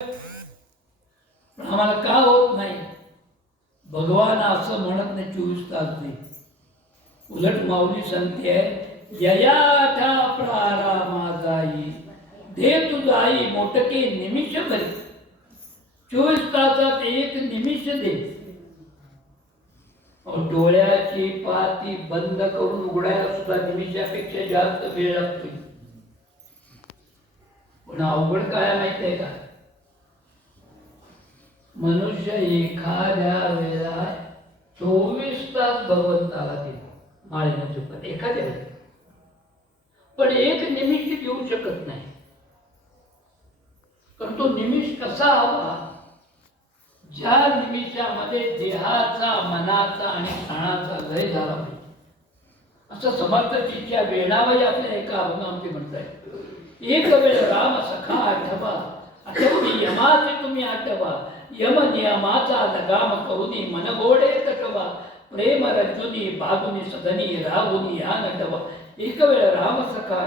पण आम्हाला का होत नाही? भगवान असं म्हणत नाही 24 तास दे. उलट माऊली सांगते ययाठा प्रारामा जाई दे तू जाई मोटके निमिष भरी. 24 तासात एक निमिष दे. डोळ्याची पाती बंद करून उघडायला सुद्धा निमिषापेक्षा जास्त वेळ लागतो. पण अवघड काय माहिती आहे का? मनुष्य एखाद्या वेळेला 24 तास भगवंताला देतो माळेने चुकत एखाद्या वेळेला, पण एक निमिष देऊ शकत नाही. तर तो निमिष कसा हवा? ज्या निमिषामध्ये देहाचा मनाचा आणि प्राणाचा लय झाला पाहिजे. असं समर्थजीच्या वेणावळी आपल्या एका अभंगामध्ये म्हणताय, एक वेळ राम सखा आठवा आठवणी यमाचे तुम्ही आठवा, यम नियमाचा लगाम करुनी मनगोडे तटवा, प्रेम रज्जुनी बागुनी सदनी राहुनी या नटवा. एक वेळ राम सखा